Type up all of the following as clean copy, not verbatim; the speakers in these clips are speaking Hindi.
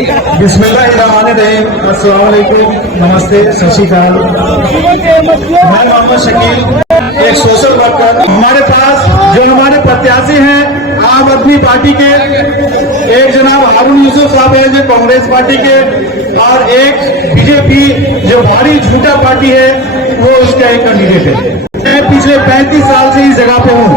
बिस्मिल्लाहिर्रहमानिर्रहीम, अस्सलाम वालेकुम, नमस्ते, सत श्री अकाल। मैं मोहम्मद शकील, एक सोशल वर्कर। हमारे पास जो हमारे प्रत्याशी हैं आम आदमी पार्टी के, एक जनाब हारून यूसुफ साहब है जो कांग्रेस पार्टी के, और एक बीजेपी जो भारी झूठा पार्टी है वो उसका एक कैंडिडेट है। मैं पिछले 35 साल से इस जगह पे हूँ।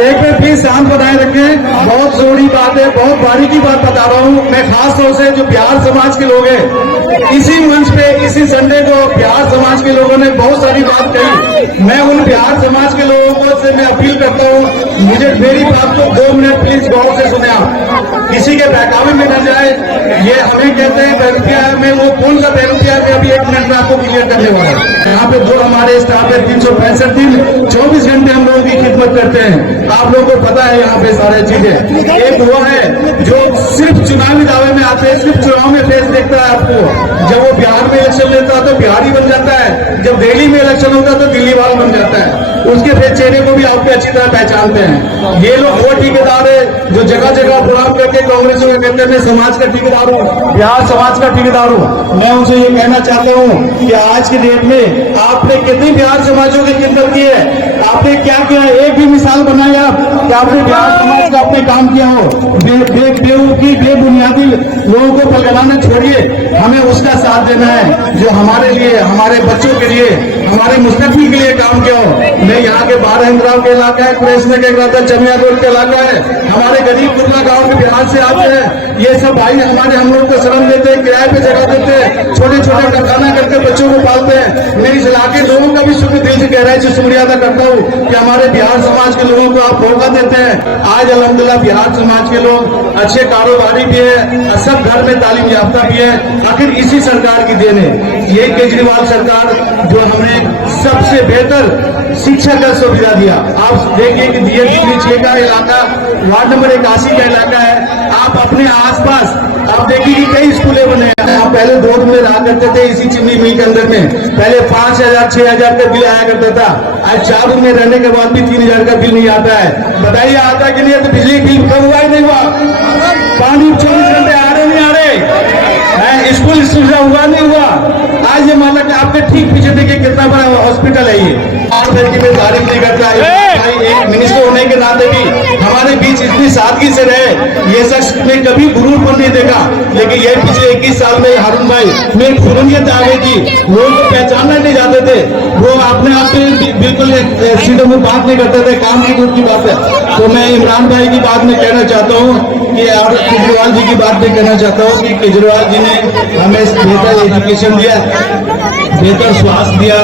एक बार प्लीज शांत बनाए रखें, बहुत जरूरी बात है, बहुत बारीकी बात बता रहा हूँ। मैं खास तौर से जो बिहार समाज के लोग हैं, इसी मंच पे इसी संडे को बिहार समाज के लोगों ने बहुत सारी बात कही। मैं उन बिहार समाज के लोगों को से मैं अपील करता हूँ, मुझे मेरी बात को 2 मिनट प्लीज गौर से सुने आप, किसी के बहकावे में न जाए। ये हमें कहते हैं बैरुतिया में, वो कौन सा बैरुतिया है अभी 1 मिनट में आपको क्लियर करने वाला है। यहाँ पे जो हमारे स्टाफ है 365 दिन 24 घंटे हम लोगों की खिदमत करते हैं। आप लोगों को पता है यहाँ पे सारी चीजें। एक वो है जो सिर्फ चुनावी दावे में आते हैं, सिर्फ चुनाव में फेस देखता है आपको। जब वो बिहार में इलेक्शन लेता है तो बिहारी बन जाता है, जब दिल्ली में इलेक्शन होता है तो दिल्ली वाला बन जाता है। उसके फिर चेहरे को भी आप पे अच्छी तरह पहचानते हैं। ये लोग वो ठेकेदार है जो जगह जगह प्रोग्राम करके कांग्रेस में कहते हैं मैं समाज का ठेकेदार हूँ, बिहार समाज का ठेकेदार हूँ। मैं उनसे ये कहना चाहता हूँ कि आज की डेट में आपने कितनी बिहार समाजों की खिदमत की है, आपने क्या किया, एक भी मिसाल बनाई आप कि आपने बिहार समाज का अपने काम किया हो। बेवकूफी बेबुनियादी लोगों को पलगलाना छोड़िए, हमें उसका साथ देना है जो हमारे लिए, हमारे बच्चों के लिए, हमारे मुस्तकबिल के लिए काम किया हो। मैं यहाँ के 12 इंद्राव के इलाका है, कुरेशने के इलाका, चमिया रोड के इलाका है, हमारे गरीब गुरबा गाँव के बिहार से आते हैं। ये सब भाई हमारे हम लोग को श्रम देते हैं, किराए पे जगह देते हैं, छोटे छोटे कारखाना करके बच्चों को पालते हैं। मेरे इस इलाके लोगों का भी शुक्र दिल से कह रहा है, शुक्रिया अदा करता हूँ कि हमारे बिहार समाज के लोगों को आप मौका देते हैं। आज अल्हम्दुलिल्लाह बिहार समाज के लोग अच्छे कारोबारी भी है, सब घर में तालीम याफ्ता भी है। आखिर इसी सरकार की देन है ये केजरीवाल सरकार जो हमें सबसे बेहतर शिक्षा का सुविधा दिया। आप देखिए कि DH का इलाका वार्ड नंबर 81 का इलाका है, आप अपने आसपास आप देखिए कि कई स्कूलें बने हैं। आप पहले 2 रूम में रहा करते थे इसी चिमनी मिल के अंदर में, पहले 5,000 6,000 का बिल आया करता था, आज 4 रूम में रहने के बाद भी 3,000 का बिल नहीं आता है। बताइए आता कि नहीं? तो बिजली बिल कम हुआ ही नहीं हुआ, पानी 24 घंटे आ रहे नहीं आ रहे, स्कूल सुविधा हुआ नहीं हुआ। आज ये माना कि आपके ठीक पीछे देखिए कितना बड़ा हॉस्पिटल है ये, और मैं तारीफ नहीं करता एक मिनिस्टर होने के नाते भी हमारे बीच इतनी सादगी से रहे। ये शख्स में कभी गुरूरपन नहीं देखा, लेकिन ये पिछले 21 साल में हारून भाई में खूनियत आ गई थी, लोगों को पहचानना नहीं जाते थे, वो अपने आप से बिल्कुल सीधे मुंह बात नहीं करते थे, काम की दूर की बात है। तो मैं इमरान भाई की बात में कहना चाहता हूँ कि और केजरीवाल जी की बात में कहना चाहता हूँ कि केजरीवाल जी ने हमें बेहतर एजुकेशन दिया, बेहतर स्वास्थ्य दिया,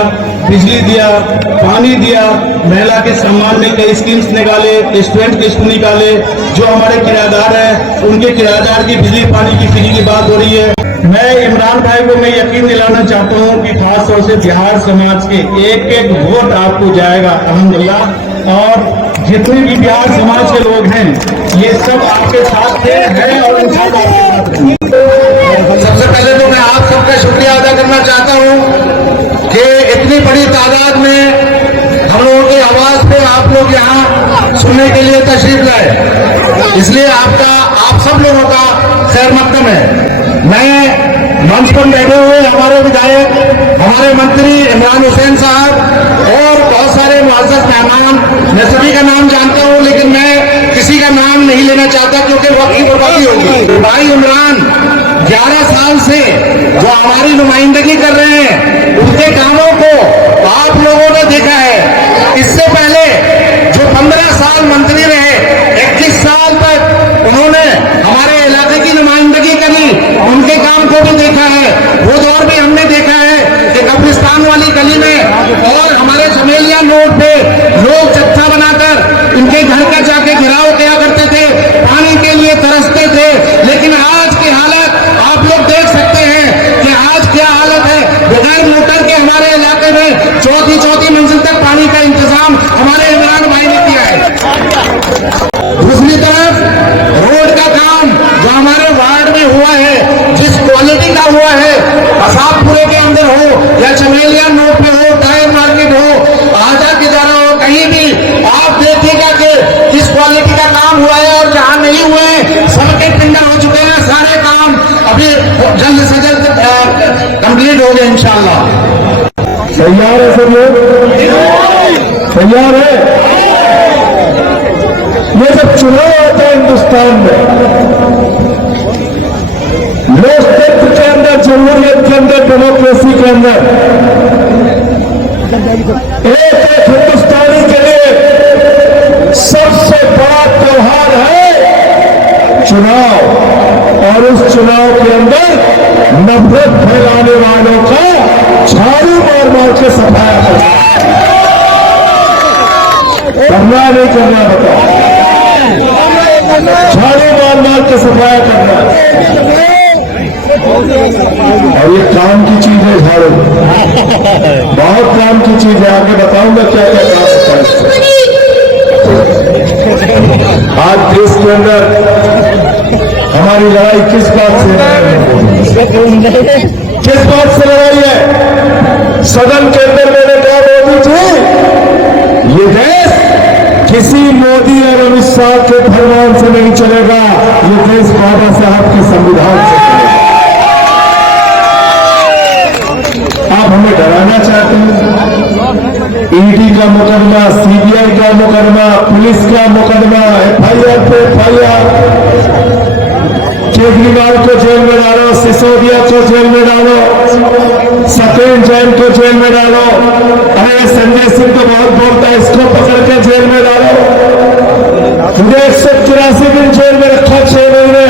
बिजली दिया, पानी दिया, महिला के सम्मान में कई स्कीम्स निकाले, स्टूडेंट के स्कूल निकाले। जो हमारे किराएदार हैं उनके किराएदार की बिजली पानी की फ्री की बात हो रही है। मैं इमरान भाई को मैं यकीन दिलाना चाहता हूं कि खास तौर से बिहार समाज के एक एक वोट आपको जाएगा अल्हम्दुलिल्लाह। और जितने भी बिहार समाज के लोग हैं ये सब आपके साथ हैं और सबसे पहले तो मैं आप सबका शुक्रिया अदा करना चाहता हूं कि इतनी बड़ी तादाद में हम लोगों की आवाज को आप लोग यहाँ सुनने के लिए तशरीफ लाए, इसलिए आप सब लोगों का खैर मकदम है। मैं मंच पर बैठे हुए हमारे विधायक, हमारे मंत्री इमरान हुसैन साहब और बहुत सारे मुअज़्ज़ज़ मेहमान, मैं सभी का नाम जानता हूं लेकिन मैं किसी का नाम नहीं लेना चाहता क्योंकि वक्त की बर्बादी होगी। भाई इमरान 11 साल से जो हमारी नुमाइंदगी कर रहे हैं, उनके कामों को आप लोगों ने देखा है। इससे पहले जो 15 साल मंत्री रहे, 21 साल तक उन्होंने हमारे इलाके की नुमाइंदगी करी, उनके काम को भी देखा है। वो दौर भी हमने देखा है कि कब्रिस्तान वाली गली में और हमारे समेलिया रोड पे लोग जत्था बनाकर उनके घर का जाके घिराव किया करते थे, पानी के लिए तरसते थे। लेकिन आज की हालत आप लोग देख सकते हैं कि आज क्या हालत है। बगैर मोटर के हमारे करोगे इंशाअल्लाह। तैयार है सब लोग? तैयार है? ये जब चुनाव आता है हिंदुस्तान में, लोकतंत्र के अंदर, जमहूरियत के अंदर, डेमोक्रेसी के अंदर, एक एक हिंदुस्तानी के लिए सबसे बड़ा त्योहार है चुनाव। और उस चुनाव के अंदर नफरत फैलाने वालों का झाड़ू मार मार के सफाया करना नहीं करना, बताओ? झाड़ू मार मार के सफाया करना। और ये काम की चीज है झाड़ू, बहुत काम की चीज है। आगे बताऊंगा क्या क्या काम होता है। आज देश के अंदर हमारी लड़ाई किस बात से है? किस बात से लड़ाई है? सदन के अंदर मैंने कहा, मोदी जी, ये देश किसी मोदी और अमित शाह के फरमान से नहीं चलेगा, ये देश बाबा साहब के संविधान से चलेगा। आप हमें डराना चाहते हैं? ईडी का मुकदमा, सीबीआई का मुकदमा, पुलिस का मुकदमा, एफआईआर पे एफआईआर, केजरीवाल को जेल में डालो, सिसोदिया को जेल में डालो, सत्येंद्र जैन को जेल में डालो, अरे संजय सिंह तो बहुत बोलता है, इसको पकड़ के जेल में डालो। मुझे 184 दिन जेल में रखा, 6 महीने।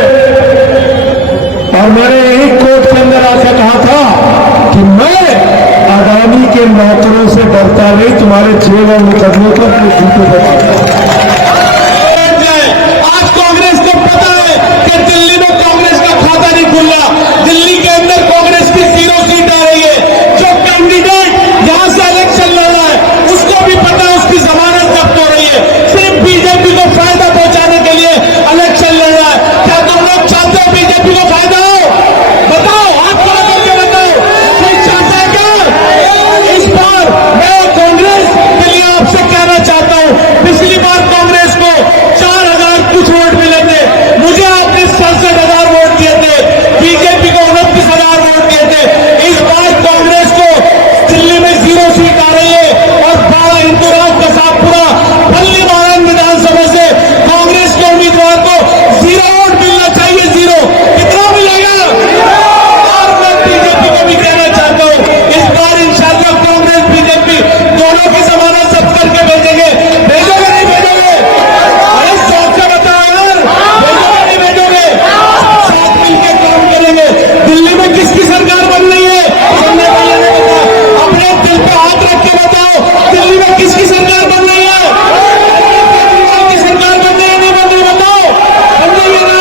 और मैंने यही कोर्ट के अंदर आकर कहा था कि मैं अडानी के नौकरों से डरता नहीं, तुम्हारे जेल और मुकदमों पर अपने जूते पर। आज कांग्रेस को पता है कि दिल्ली में कांग्रेस का खाता नहीं खुल रहा, दिल्ली के अंदर कांग्रेस की 0 सीट आ रही है। जो कैंडिडेट यहां से इलेक्शन लड़ रहा है उसको भी पता है उसकी जमानत जब्त हो रही है, सिर्फ बीजेपी को फायदा पहुंचाने के लिए इलेक्शन लड़ रहा है। क्या तुम लोग चाहते हो बीजेपी को फायदा हो? बताओ, हाथ खड़ा करके बताओ, कोई चाहता है क्या? इस बार मैं कांग्रेस के लिए आपसे कहना चाहता हूं, पिछली बार कांग्रेस को 4000 कुछ वोट मिले थे, मुझे आपने 67,000 वोट दिए थे, बीजेपी को 29,000 वोट दिए थे। इस बार कांग्रेस को दिल्ली में 0 सीट आ रही है और बाड़ा हिंदूराव कसाबपुरा पल्ली महाराज विधानसभा से कांग्रेस के उम्मीदवार को 0 वोट मिलना चाहिए। 0 कितना मिलेगा? और मैं बीजेपी को भी कहना चाहता हूं, इस बार इंशाअल्लाह कांग्रेस बीजेपी दोनों की जमानत जब्त करके भेजेंगे। भेजोगे नहीं भेजोगे? अरे शौक से बताओ यार, भेजोगे नहीं भेजोगे? साथ मिलकर काम करेंगे। दिल्ली में किसकी सरकार बन रही है? सुनने वाले ने बताओ, अपने दिल पे हाथ रख के बताओ, दिल्ली में किसकी सरकार बन रही है? केजरीवाल की सरकार बन रही है, नहीं बन रही? बताओ, बन रही है ना?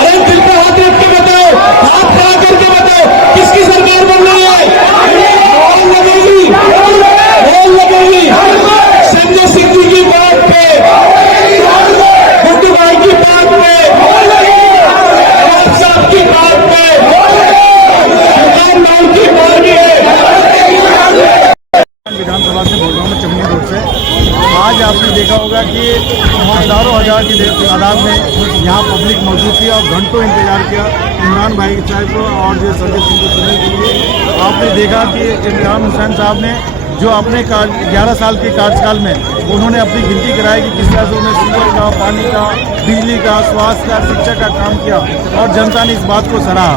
अरे दिल पे हाथ रख के बताओ, हाथ खड़ा करके बताओ, किसकी सरकार बन रही है? मोहर लगेगी, मोहर लगेगी संजय सिंह जी की बात पे, गुड्डू भाई की बात पे, नवाब साहब की बात पे, नाम की बात है। विधानसभा से बोल रहा हूँ मैं, चमनी रोड से। आज आपने देखा होगा कि हजारों हजार की तादाद में यहाँ पब्लिक मौजूद थी और घंटों इंतजार किया इमरान भाई साहब को और जो संजय सिंह को चुनने के लिए। आपने देखा कि इमरान हुसैन साहब ने जो अपने 11 साल के कार्यकाल में उन्होंने अपनी गिनती कराई कि किस तरह से उन्होंने सीवर का, पानी का, बिजली का, स्वास्थ्य का, शिक्षा का काम किया और जनता ने इस बात को सराहा।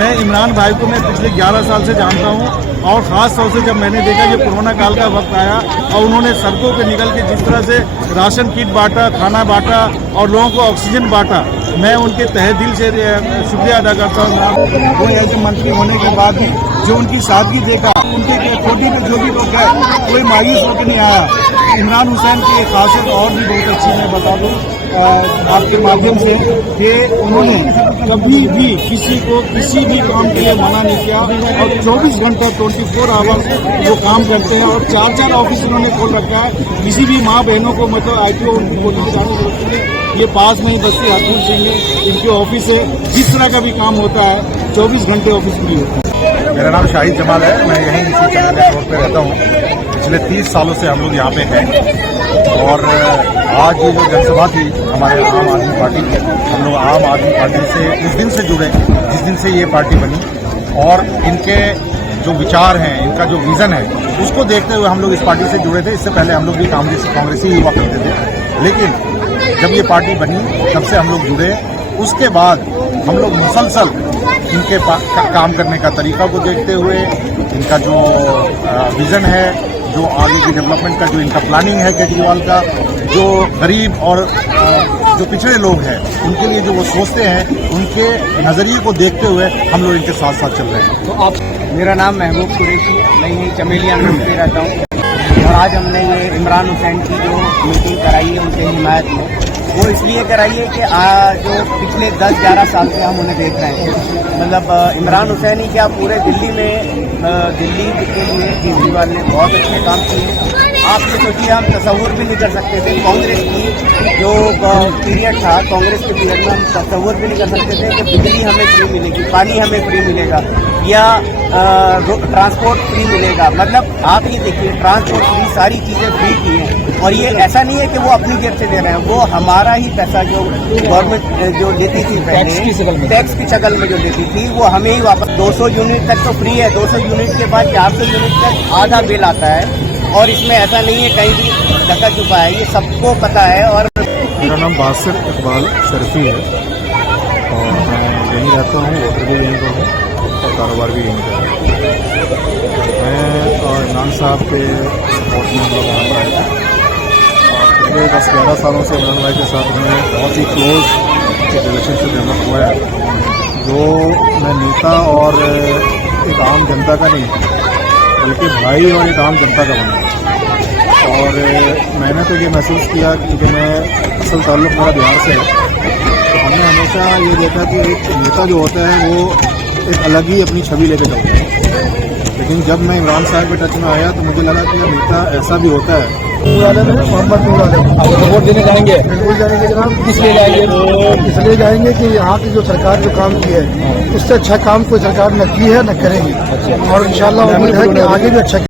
मैं इमरान भाई को मैं पिछले 11 साल से जानता हूँ और ख़ास तौर से जब मैंने देखा कि कोरोना काल का वक्त आया और उन्होंने सड़कों पे निकल के जिस तरह से राशन किट बांटा, खाना बांटा और लोगों को ऑक्सीजन बांटा, मैं उनके तहे दिल से शुक्रिया अदा करता हूँ। वो हेल्थ मंत्री होने के बाद भी जो उनकी सादगी देखा, उनके छोटी में जो भी लोग है कोई मायूस होकर नहीं आया। इमरान हुसैन की एक खासियत और भी बहुत अच्छी मैं बता दूँ आपके माध्यम से कि उन्होंने कभी भी किसी को किसी भी काम के लिए मना नहीं किया और 24 घंटा 24 आवर्स वो काम करते हैं और 4 ऑफिस उन्होंने खोल रखा है। किसी भी माँ बहनों को मतलब IPO उनकी कोचिंग जाने की जरूरत नहीं, ये पास में ही बस्ती हरपुर सिंह है, इनके ऑफिस है। जिस तरह का भी काम होता है 24 घंटे ऑफिस फ्री होता है। मेरा नाम शाहिद जमाल है, मैं यहीं इसी चंद्रनगर रोड पे रहता हूँ। पिछले 30 सालों से हम लोग यहाँ पे हैं और आज ये जो जनसभा थी हमारे आम आदमी पार्टी की, हम लोग आम आदमी पार्टी से उस दिन से जुड़े जिस दिन से ये पार्टी बनी और इनके जो विचार हैं, इनका जो विज़न है, उसको देखते हुए हम लोग इस पार्टी से जुड़े थे। इससे पहले हम लोग भी कांग्रेसी ही हुआ करते थे, लेकिन जब ये पार्टी बनी तब से हम लोग जुड़े। उसके बाद हम लोग मुसलसल इनके काम करने का तरीका को देखते हुए, इनका जो विज़न है, जो आगे की डेवलपमेंट का जो इनका प्लानिंग है केजरीवाल का, जो गरीब और जो पिछड़े लोग हैं उनके लिए जो वो सोचते हैं, उनके नज़रिए को देखते हुए हम लोग इनके साथ साथ चल रहे हैं। तो आप, मेरा नाम महबूब कुरैशी, मैं यही चमेलिया में रहता हूँ और आज हमने ये इमरान हुसैन की जो मीटिंग कराई है उनके हिमायत में, वो इसलिए कराई है कि जो पिछले 10-11 साल से हम उन्हें देख रहे हैं। मतलब इमरान हुसैन ही क्या, पूरे दिल्ली के लिए केजरीवाल ने बहुत अच्छे काम किए। आप ये सोचिए, हम तस्वुर भी नहीं कर सकते थे कांग्रेस की जो पीरियड था, कांग्रेस के पीरियड में हम तस्वुर भी नहीं कर सकते थे कि बिजली हमें फ्री मिलेगी, पानी हमें फ्री मिलेगा या ट्रांसपोर्ट फ्री मिलेगा। मतलब आप ये देखिए, ट्रांसपोर्ट फ्री, सारी चीज़ें फ्री की हैं। और ये ऐसा नहीं है कि वो अपनी जेब से दे रहे हैं, वो हमारा ही पैसा जो गवर्नमेंट जो लेती थी पहले, टैक्स की शक्ल में जो लेती थी, वो हमें ही वापस 200 यूनिट तक तो फ्री है। 200 यूनिट के बाद 400 यूनिट तक आधा बिल आता है। और इसमें ऐसा नहीं है कहीं भी धक्का चुका है, ये सबको पता है। और मेरा नाम बासिर इकबाल शर्फी है और मैं यहीं रहता हूँ, वोटर भी यहीं पर हूँ और कारोबार भी यहीं पर है। मैं और इमरान साहब के सपोर्ट में हम लोग यहाँ पर आए थे और पिछले 10-11 सालों से इमरान भाई के साथ हमें बहुत ही क्लोज एक रिलेशनशिप डेवलप हुआ है, जो मैं नेता और एक आम जनता का नहीं बल्कि भाई और एक आम जनता का बना। और मैंने तो ये महसूस किया क्योंकि मैं असल ताल्लुक़ मेरा बिहार से है, तो हमने हमेशा ये देखा कि एक नेता जो होता है वो एक अलग ही अपनी छवि लेकर चलता है। लेकिन जब मैं इमरान साहब के टच में आया तो मुझे लगा कि नेता ऐसा भी होता है। मोहम्मद नूर आलम, आप वोट देने जाएंगे? बिल्कुल जाएंगे जनाब। किस लिए जाएंगे? तो इसलिए जाएंगे कि यहाँ की जो सरकार जो काम की है उससे अच्छा काम कोई सरकार न की है न करेगी। और इंशाल्लाह उम्मीद है कि आगे भी अच्छा